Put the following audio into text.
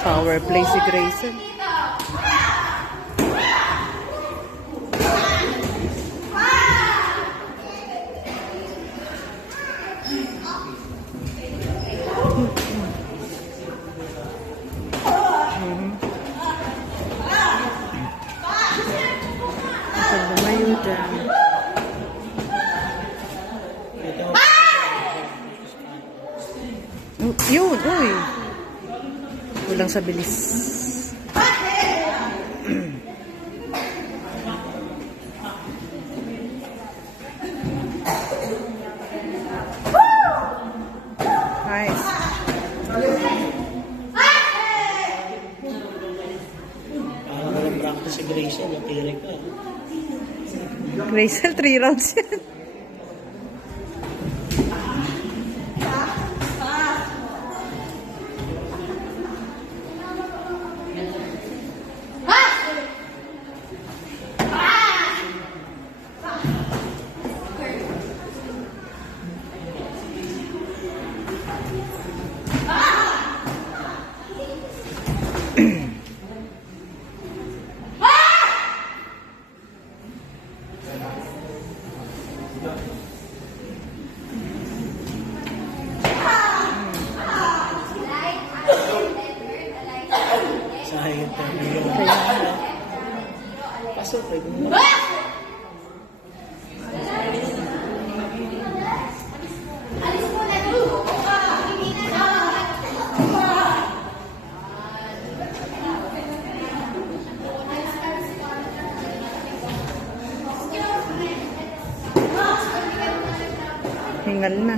Power play si Grayson. Lumayo dyan. Yun, uy. Kulang sa bilis. Nice. Walang practice si Grayson, natiri ka. Grayson, 3 rounds yan. Sayang tayo yun. Pasok eh. Hingal na.